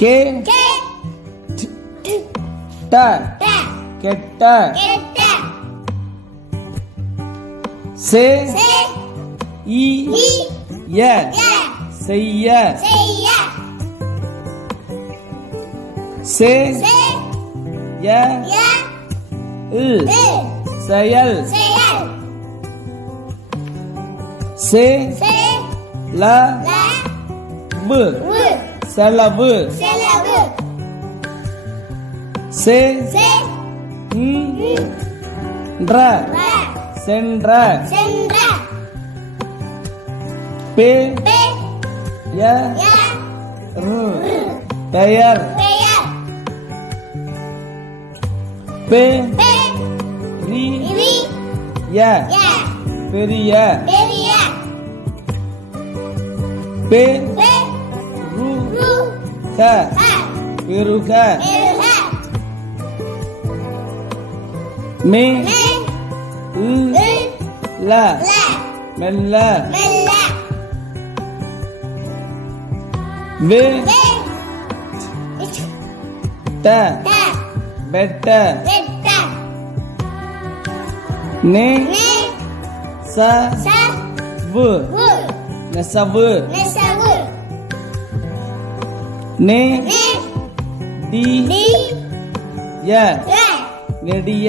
K ட கெட்ட சே இ ய செய்ய சே ய இல் செயல் சே ல வு செலவு சே ன்ற சென்ற பே ய பெயர் பே ரி ய பெரிய பே ரு க பெருக மே ல மெல்ல வே ட வெட்ட நே ச வு நெசவு நே டி ய நெடிய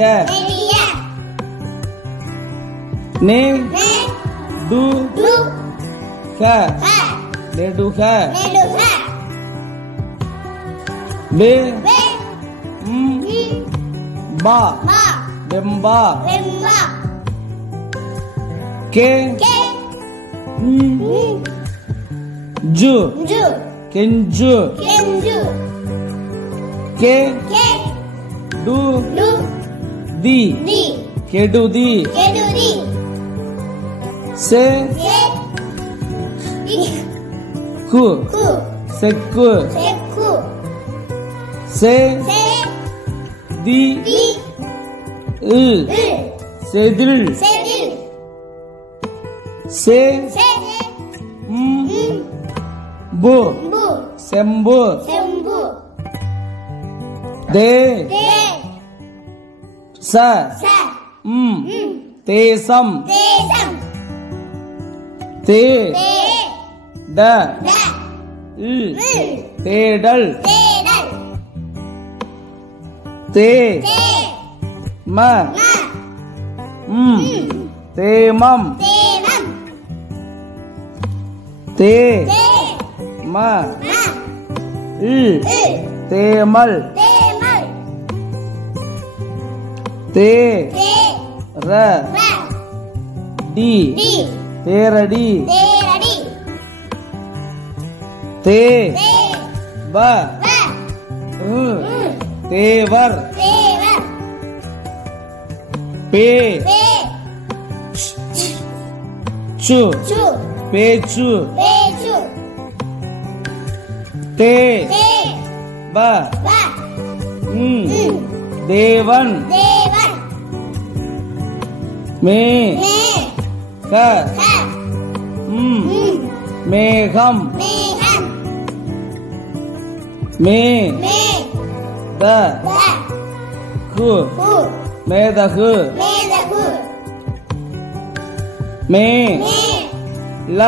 நே டு க நெடுக பே பா வெம்பா கே ஜு கெஞ்சு கே டு தி கெடுதி சே கு செக்கு சே தி இல் செதில் சே பு செம்பு தே ச தேசம் தே ட இல் தேடல் தே ம தேமம் தே ம இல் தேமல் தே ர டி தேரடி தே ப தேவர் பே சு பேச்சு தே ப தேவன் மே க மேகம் மே த கு மேதகு மே ல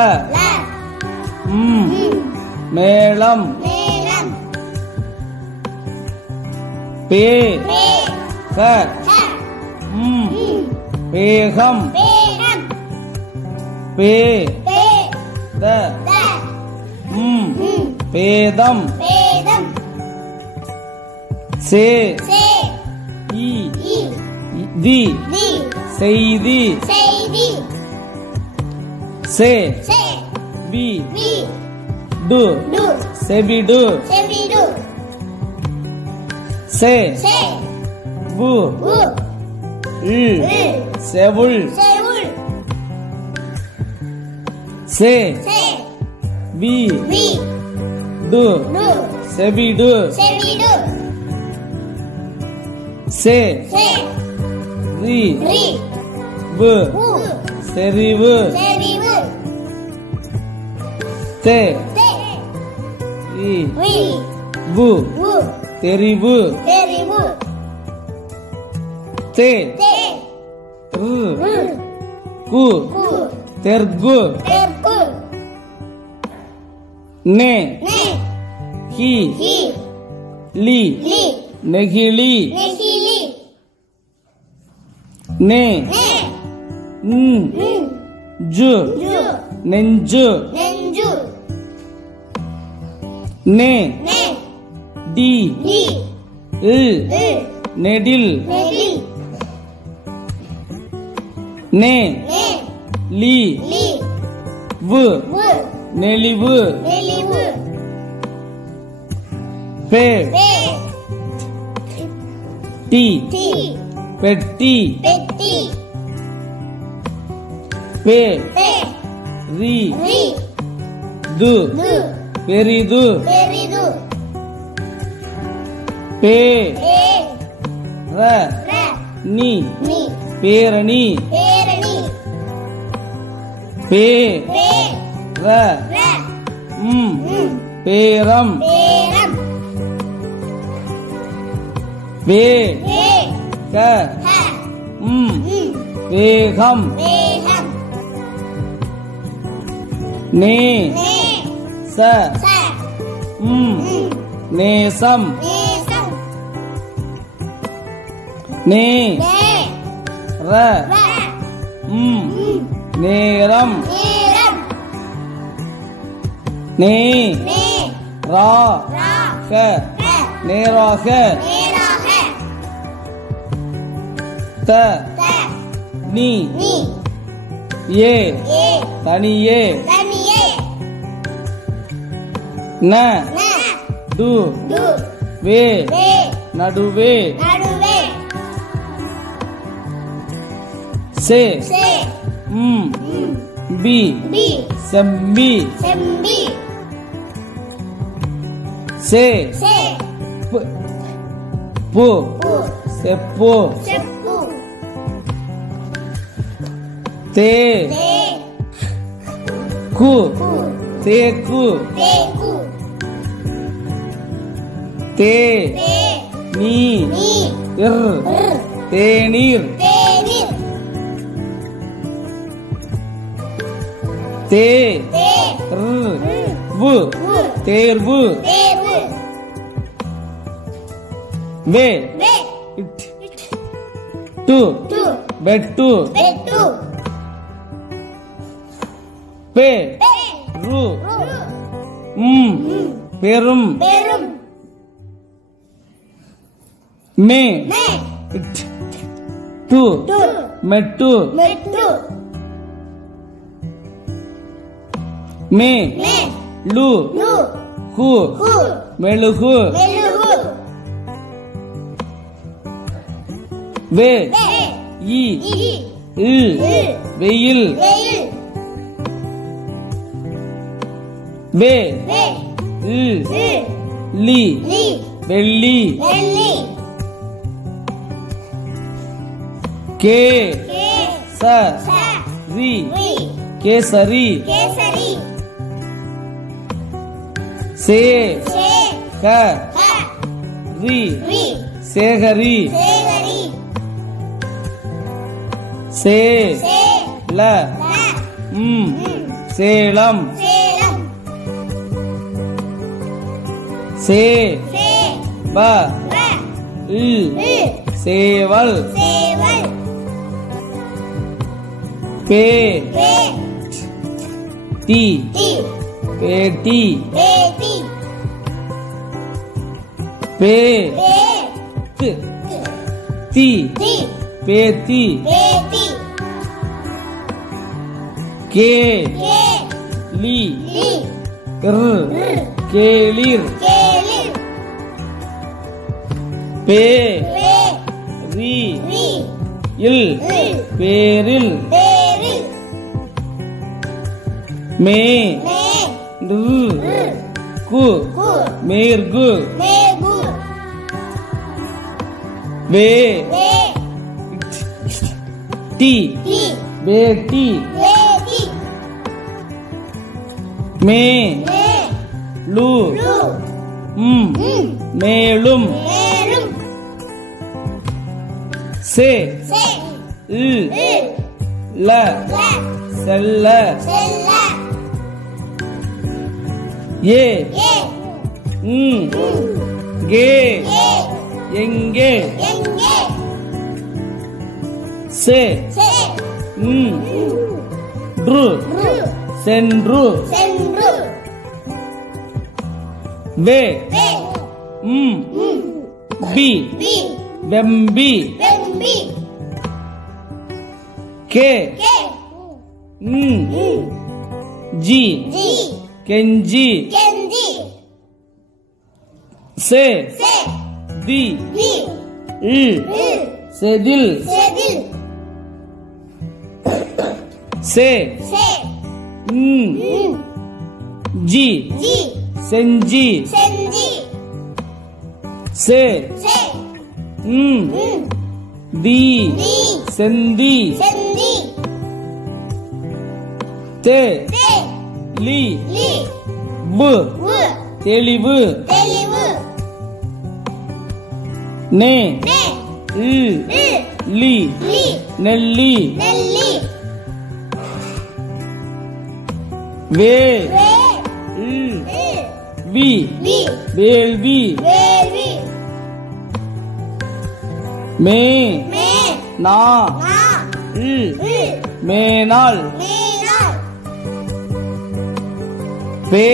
மேளம் பே க பேகம் பே த பேதம் சே இ தி செய்தி சே வி டு செவிடு சே வு இல் செவுள் சே வி டு செவிடு சே ரி வு செறிவு தே இ வு தெரிவு தே கு தெர்கு நே ஹி லி நெகிழி நே ஜு நெஞ்சு நே டி நெடில் நே லி வு நெளிவு பே டி பெட்டி பே ரி து பெரிது பே ர நீ பேரணி பே ர பேரம் பே க வேகம் நே ச நேசம் நே ர நேரம் நே ரா க நேராக த நீ ஏ தனியே ந டு வே நடுவே சே பி செம்பி சே பு செப்பு தே கு தேக்கு தே நீ தேநீர் தே வு தேர்வு வே டு வெட்டு பே ரு பெரும் மே டு மெட்டு மே லு கு மெழுகு வே இ வெயில் வே லி வெள்ளி கே ச ரி கேசரி சே க ரி சேகரி சே ல சேலம் சே ப சேவல் பே டி பேட்டி பே தி பேத்தி கே லி கேளிர் பே ரி இல் பேரில் மே கு மேற்கு வே டி பேட்டி மே லு மேலும் சே ல செல்ல ஏ கே எங்கே சே ட்ரு சென்று வே பி வெம்பி கே ஜி கெஞ்சி சே தி செதில் சே ஜி செஞ்சி சே தி செந்தி தே லி பு தெளிவு நே லி நெல்லி வே வி வேள்வி மே நா மேனாள் பே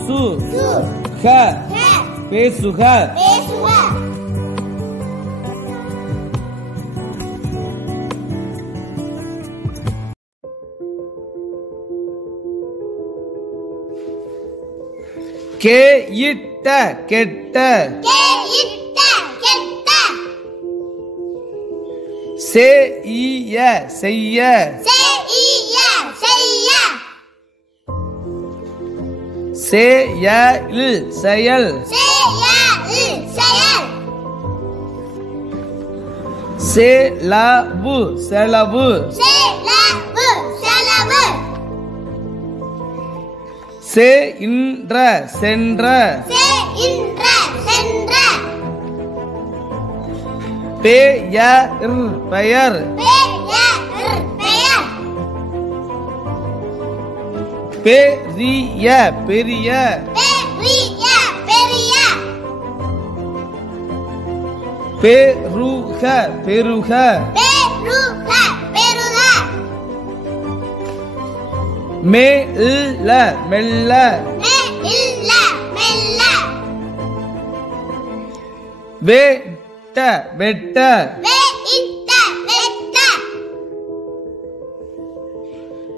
சு க பேசுக கே இட்ட கெட்ட சே ஈய செய்ய சே ய இல் செயல் சே ல பு செலவு சே இன்ற சென்ற பே ய இர் பெயர் பெரிய பெரிய பெருக பெருக மெல்ல மெல்ல வெட்ட வெட்ட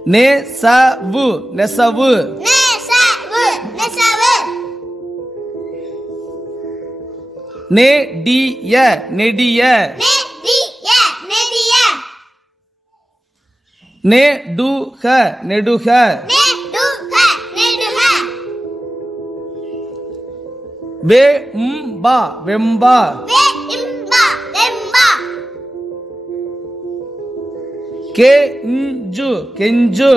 நெசவு நெசவு நெடிய நெடிய நெடுக நெடுக வெம்பா வெம்பா கெஞ்சு கெஞ்சு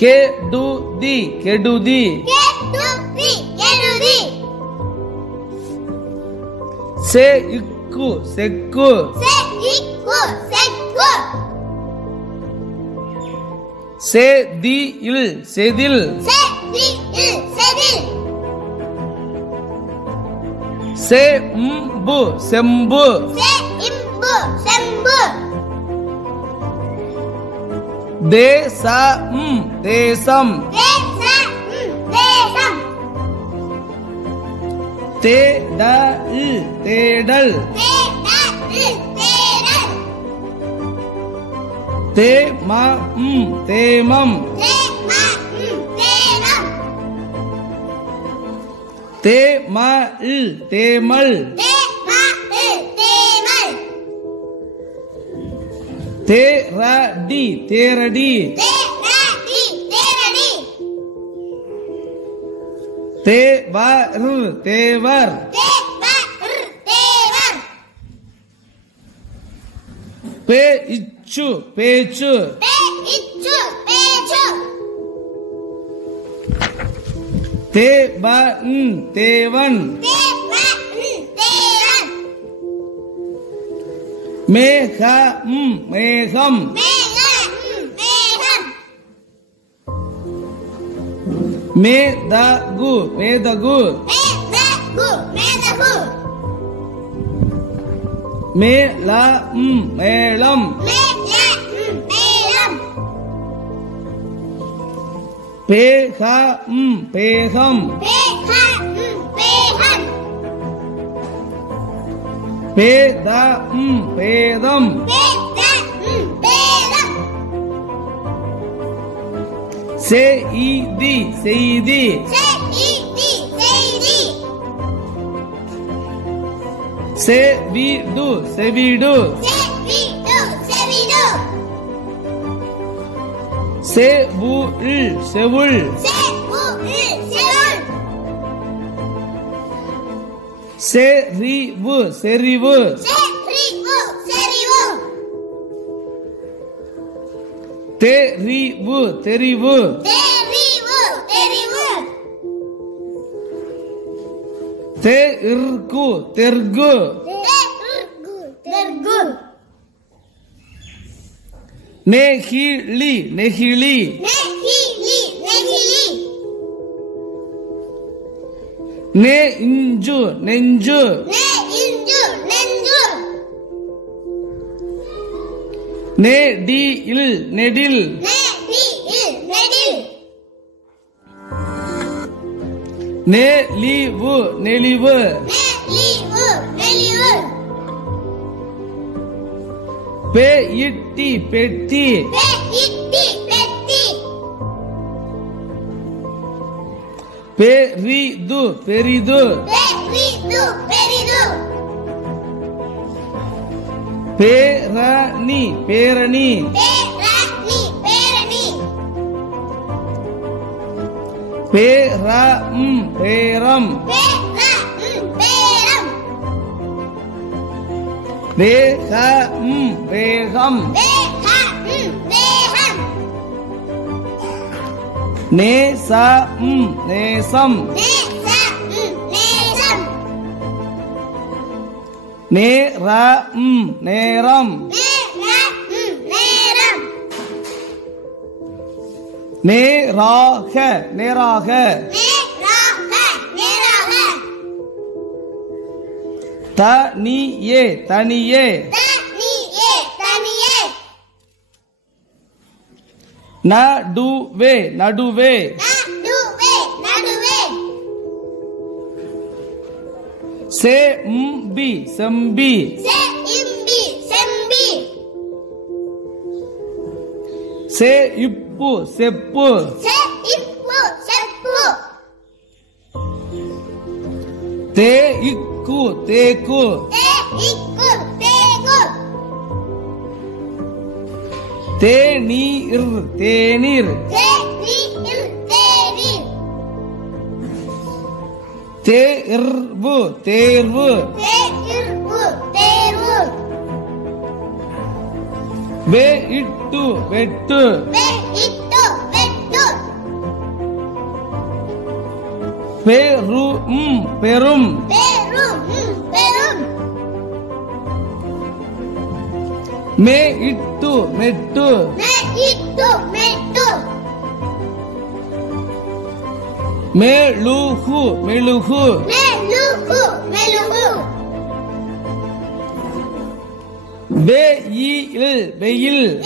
கெடுதி கெடுதி செக்கு செக்கு செதில் செதில் செம்பு செம்பு தேசம் தேசம் தேடல் தேடல் தேமம் தேமம் தேமல் தேமல் தேரடி தேரடி தேவர் தேவர் பேச்சு பேச்சு தேவன் தேவன். மேகம் மேகம். மேதகு மேதகு. மேளம் மேளம். பேகம் பேகம். பேதம் பேதம். செய்தி செய்தி. செவிடு செவிடு. செவுள் செவுள். செறிவு செறிவு. தெரிவு தெரிவு. தெற்கு தெற்கு. நெகிழி நெகிழி. நெஞ்சு நெஞ்சு. நெடில் நெடில். நெளிவு நெளிவு. பெட்டி பெட்டி. பெரிது பெரிது. பேரணி பேரணி. பேரம் பேரம். வேகம் வேகம். நேசம் நேசம். நேரம் நேரம். நேராக நேராக. தனியே தனியே. நடுவே நடுவே. செம்பி செம்பி. செப்பு செப்பு. தேக்கு தேக்கு. தேநீர் தேநீர். தேர்வு தேர்வு. வெட்டு வெட்டு. பெரும் பெரும். மேட்டு மெட்டு. மெழுகு மெழுகு. வெயில் வெயில்.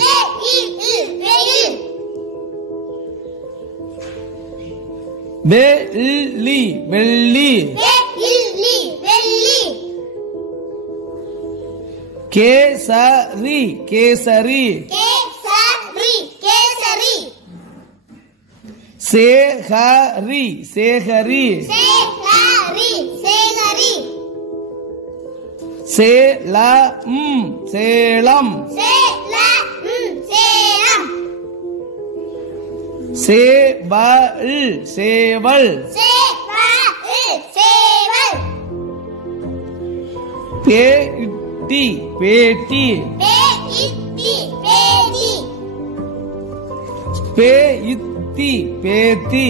வெள்ளி வெள்ளி. கேசரி கேசரி. சேகரி சேகரி. சேலம் சேலம். சேவல் சேவல். பேட்டி பேட்டி. பேத்தி பேத்தி.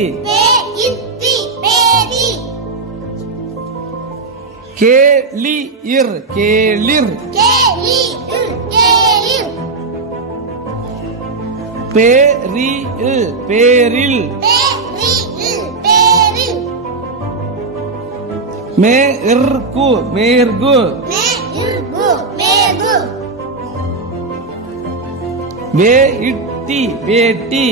கேளிர் கேளிர் பேரில் பேரில் மேற்கு மேற்கு வேட்டி வேட்டி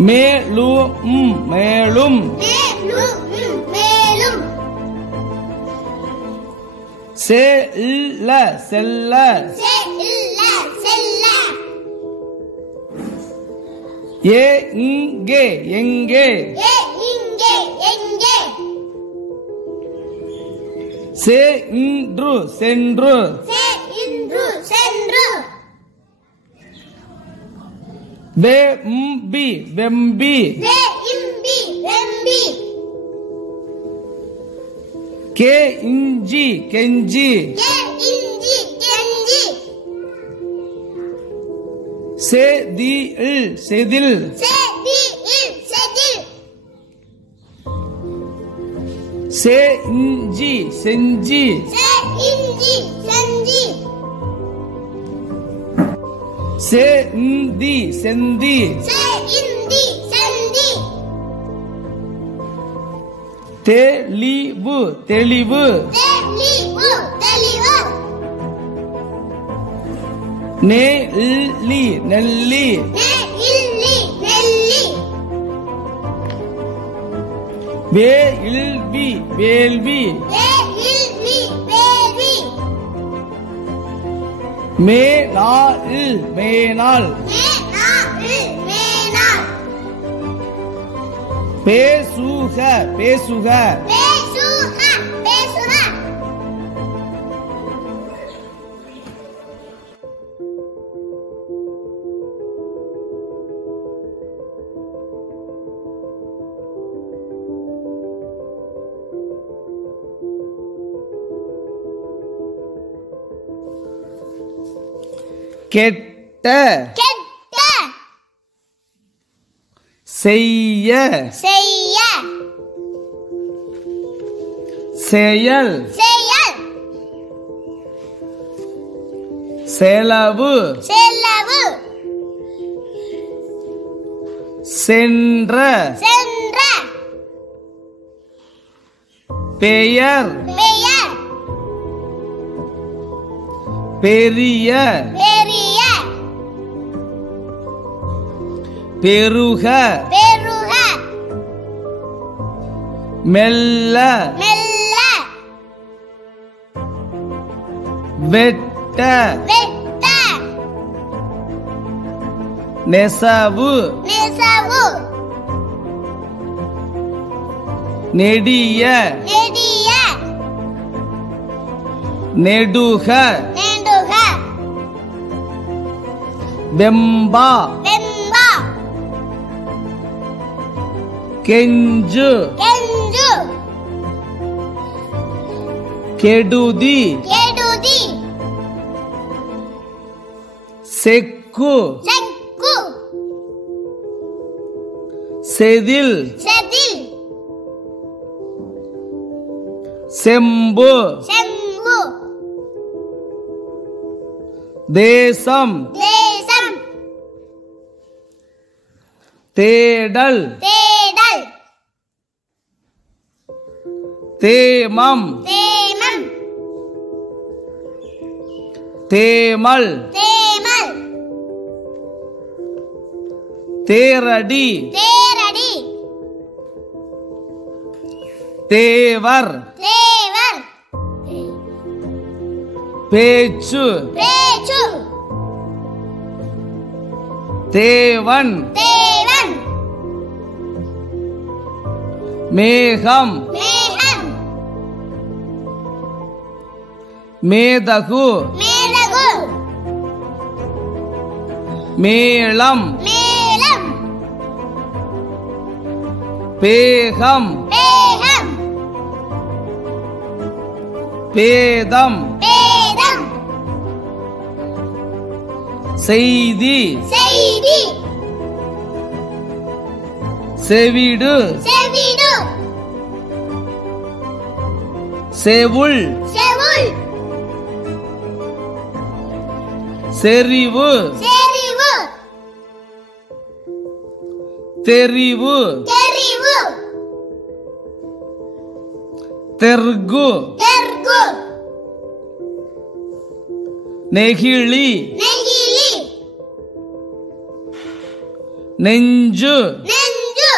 மேலும் மேலும் செல்ல செல்ல எங்கே எங்கே சென்று சென்று வெம்பி வெம்பி கெஞ்சி கெஞ்சி செதில் செதில் செஞ்சி செஞ்சி செந்தி செந்தி தெளிவு தெளிவு நெல்லி நெல்லி வேள்வி வேள்வி மேனாள் மேனாள் பேசுக பேசுக கெட்ட செய்ய செயல் செலவு சென்ற பெயர் பெரிய பெருக மெல்ல வெட்ட நெசவு நெடிய நெடுக வெம்பா கெஞ்சு கெடுதி செக்கு செதில் செம்பு தேசம் தேடல் தேமம் தேமல் தேரடி தேவர் பேச்சு தேவன் மேகம் மேதகு மேளம் பேகம் பேதம் செய்தி செவிடு செவிடு செவுள் செவுள் செறிவு செறிவு தெரிவு தெரிவு தெர்கு தெர்கு நெகிழி நெகிழி நெஞ்சு நெஞ்சு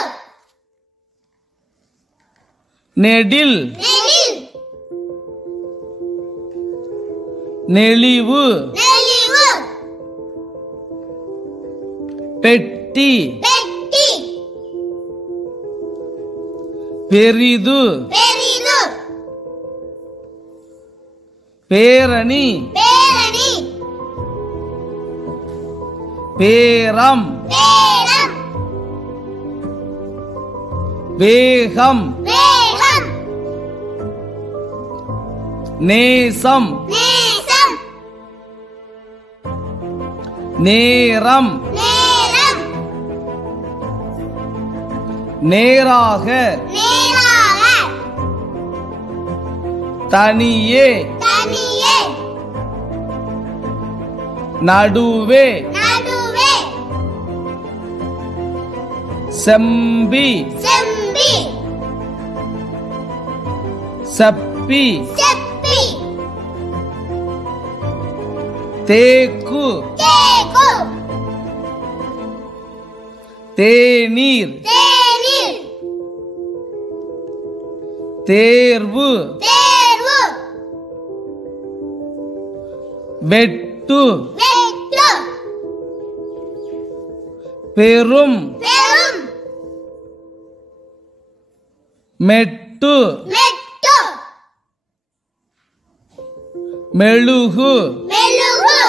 நெடில் நெடில் நெளிவு நெளிவு பெட்டி பெட்டி பெரிது பெரிது பேரணி பேரணி பேரம் பேரம் வேகம் வேகம் நேசம் நேசம் நேரம் நேரம் நேராக நேராக தனியே தனியே நடுவே நடுவே செம்பி செம்பி சப்பி செப்பி தேக்கு தேக்கு தேநீர் தேநீர் தேர்வு தேர்வு வெட்டு வெட்டு பெரும் பெரும் மெட்டு மெட்டு மெழுகு மெழுகு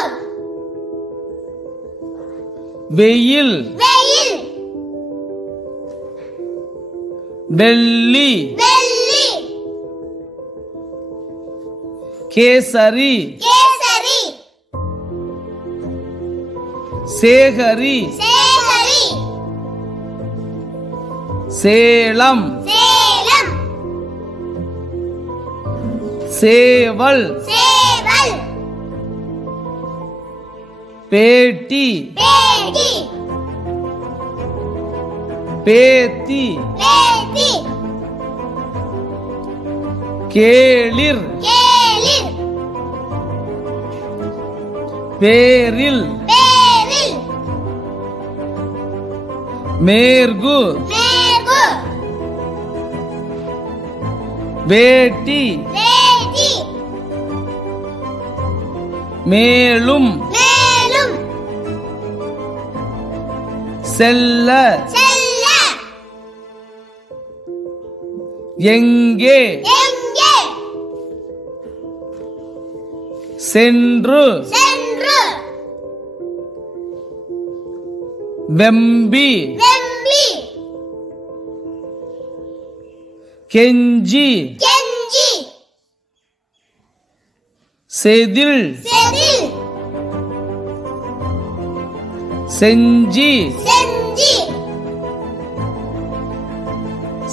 வெயில் வெயில் வெள்ளி வெள்ளி கேசரி கேசரி சேகரி சேகரி சேலம் சேலம் சேவல் சேவல் பேட்டி பேட்டி பேத்தி பேத்தி கேளிர் கேளிர் பேரில் பேரில் மேர்கு மேகு வேட்டி வேட்டி மேலும் மேலும் செல்ல செல்ல எங்கே எங்கே சென்று சென்று வெம்பி வெம்பி கெஞ்சி கெஞ்சி செதில் செதில் செஞ்சி செஞ்சி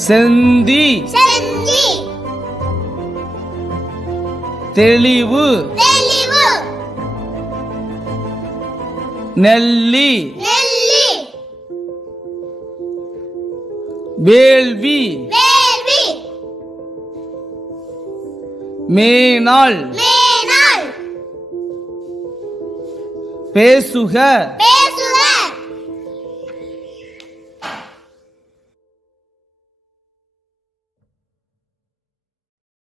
செந்தி செஞ்சி தெளிவு தெளிவு நெல்லி நெல்லி வேள்வி வேள்வி மேனாள் மேனாள் பேசுக